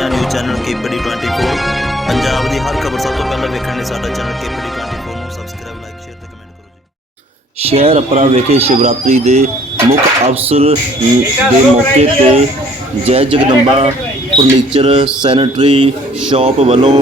ਪੰਜਾਬ ਦੀਆਂ news channel KPD 24 Punjab ਦੀ ਹਰ ਖਬਰ ਸਭ ਤੋਂ ਪਹਿਲਾਂ ਵੇਖਣ ਲਈ ਸਾਡਾ ਚੈਨਲ ਕੇਪੀਡੀ 24 ਨੂੰ ਸਬਸਕ੍ਰਾਈਬ ਲਾਈਕ ਸ਼ੇਅਰ ਤੇ ਕਮੈਂਟ ਕਰੋ ਜੀ। ਸ਼ਹਿਰ ਅਪਰਾ ਵਿਖੇ ਸ਼ਿਵਰਾਤਰੀ ਦੇ ਮੁੱਖ ਅਵਸਰ ਦੇ ਮੌਕੇ ਤੇ ਜੈ ਜਗਦੰਬਾ ਫਰਨੀਚਰ ਸੈਨੇਟਰੀ ਸ਼ਾਪ ਵੱਲੋਂ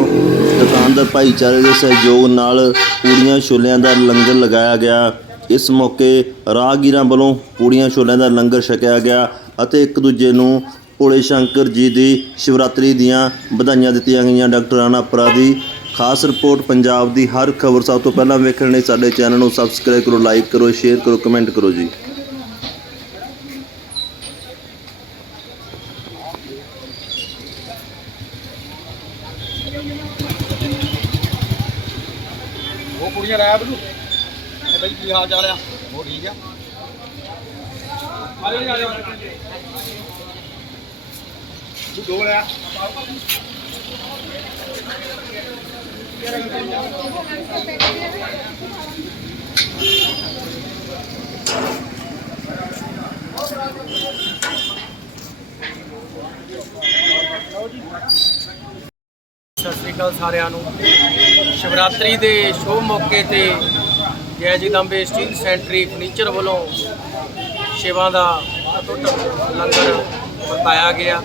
ਦੁਕਾਨਦਾਰ ਭਾਈਚਾਰੇ ਦੇ ਸਹਿਯੋਗ ਨਾਲ ਪੂੜੀਆਂ ਛੋਲਿਆਂ ਦਾ ਲੰਗਰ ਲਗਾਇਆ ਗਿਆ। ਇਸ ਮੌਕੇ ਰਾਹਗੀਰਾਂ ਵੱਲੋਂ ਪੂੜੀਆਂ ਛੋਲਿਆਂ ਦਾ ਲੰਗਰ ਛਕਿਆ ਗਿਆ ਅਤੇ ਇੱਕ ਦੂਜੇ ਨੂੰ ਭੋਲੇ ਸ਼ੰਕਰ ਜੀ ਦੀ ਸ਼ਿਵਰਾਤਰੀ ਦੀਆਂ ਵਧਾਈਆਂ ਦਿੱਤੀਆਂ ਗਈਆਂ। ਡਾਕਟਰ ਰਾਣਾ ਅਪਰਾ ਦੀ ਖਾਸ ਰਿਪੋਰਟ ਪੰਜਾਬ ਦੀ ਹਰ ਖਬਰ। ਸਭ ਤੋਂ ਪਹਿਲਾਂ ਵੇਖਣ ਲਈ ਸਾਡੇ ਚੈਨਲ ਨੂੰ ਸਬਸਕ੍ਰਾਈਬ ਕਰੋ, ਲਾਈਕ ਕਰੋ, ਸ਼ੇਅਰ ਕਰੋ, ਕਮੈਂਟ ਕਰੋ ਜੀ। ਉਹ ਕੁੜੀਆਂ ਰਹਿ ਬਲੂ ਬਈ, ਕੀ ਹਾਲ ਚਾਲ ਆ? ਉਹ ਠੀਕ ਆ? ਆ ਜਾ ਆ ਜਾ। ਤੂੰ ਸਤਿ ਸ੍ਰੀ ਅਕਾਲ ਸਾਰਿਆਂ ਨੂੰ। ਸ਼ਿਵਰਾਤਰੀ ਦੇ ਸ਼ੋਅ ਮੌਕੇ ਤੇ ਜੈ ਜੀ ਜਗਦੰਬੇ ਸਟੀਲ ਸੈਂਟਰੀ ਫਰਨੀਚਰ ਵੱਲੋਂ ਸੇਵਾ ਦਾ ਅਟੁੱਟ ਲੰਗਰ ਵਰਤਾਇਆ ਗਿਆ।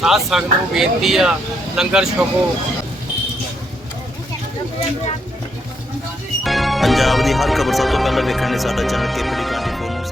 ਸਾਧ ਸੰਗਤ ਨੂੰ ਬੇਨਤੀ ਆ, ਲੰਗਰ ਛਕੋ। ਪੰਜਾਬ ਦੀ ਹਰ ਖਬਰ ਸਭ ਤੋਂ ਪਹਿਲਾਂ ਵੇਖਣ ਲਈ ਸਾਡਾ ਚੈਨਲ ਕੇਪੀਡੀ 24 ਨੂੰ